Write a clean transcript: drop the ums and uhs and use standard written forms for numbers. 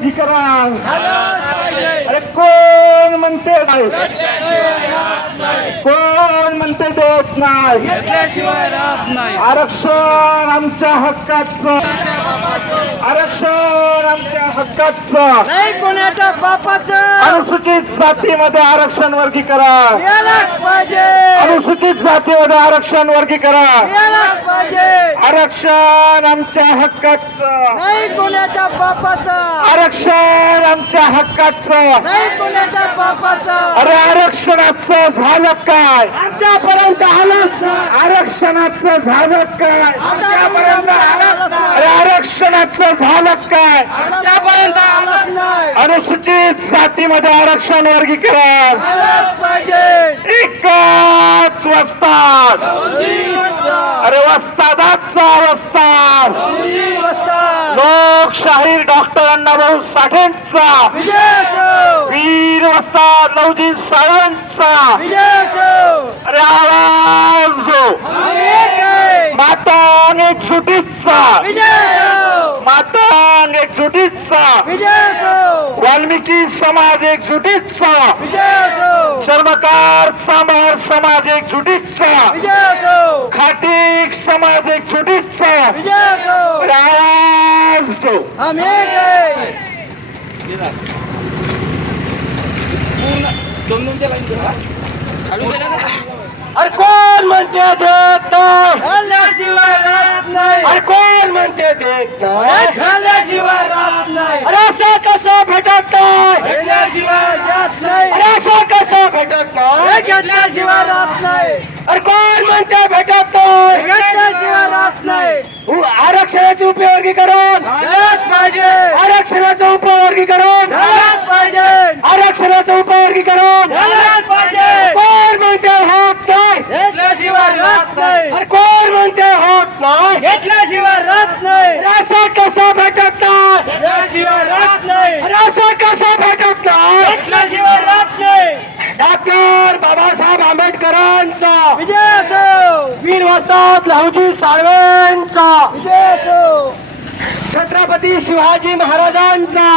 वर्गीकरण अरे कोण म्हणते नाही, कोण म्हणते देत नाही, आरक्षण आमच्या हक्काचं, आरक्षण आमच्या हक्काचं नाही कोणाच्या बापाचं. अनुसूचित जातीमध्ये आरक्षण वर्गीकरण, यालाच पाहिजे, अनुसूचित जातीमध्ये आरक्षण वर्गीकरण, यालाच पाहिजे. आरक्षण आमच्या हक्काचं, नाही कोणाच्या बापाचं, आरक्षण आमच्या हक्काचं. नाही कोणाच्या बापाचं. अरे आरक्षणाचं झालं काय, आमच्यापर्यंत आलंच नाही. आरक्षणाचं झालं काय, आमच्यापर्यंत आलंच नाही. अरे आरक्षणाचं झालं काय, आमच्यापर्यंत आलंच नाही. अनुसूचित जातीमध्ये आरक्षण वर्गीकरण यालाच पाहिजे. एकाच वस्ताद, अरे वस्तादाचा वस्ताद, लोकशाहीर डॉक्टर अण्णाभाऊ साठेंचा, विजय असो, वीर वस्ताद लवजी साळवेंचा, विजय असो. अरे आवाज जो आम्ही एक आहे. मातांग एकजुटीचा, विजय असो, मातांग एकजुटीचा, विजय असो, वाल्मिकी समाज एकजुटीचा, विजय असो, चर्मकार चांभार समाज एकजुटीचा, विजय असो, खाटीक समाज एकजुटीचा, विजय असो. अरे आवाज जो आम्ही एक आहे. अरे कोण म्हणते देत नाही, झाल्याशिवाय राहत नाही, अरे कोण म्हणते देत नाही, झाल्याशिवाय राहत नाही, अरे असं कसं भेटत नाही, घेतल्याशिवाय जात नाही, अरे असं कसं भेटत नाही, घेतल्याशिवाय राहत नाही, अरे कोण म्हणते भेटत नाही. घेतल्याशिवाय राहत नाही. आरक्षणाचे उपवर्गीकरण, झालाच पाहिजे, आरक्षणाचं उपवर्गीकरण, झालाच पाहिजे, आरक्षणाचं उपवर्गीकरण. झालाच पाहिजे. कोण म्हणते होत नाही, घेतल्याशिवाय राहत नाही, अरे कोण म्हणते होत नाही, घेतल्याशिवाय राहत नाही, अरे असं कसं भेटत नाही, घेतल्याशिवाय राहत नाही, अरे असं कसं भेटत नाही. घेतल्याशिवाय राहत नाही. डॉक्टर बाबासाहेब आंबेडकरांचा, विजय असो, वीर वस्ताद लहुजी साळवेंचा, विजय असो. छत्रपती शिवाजी महाराजांचा,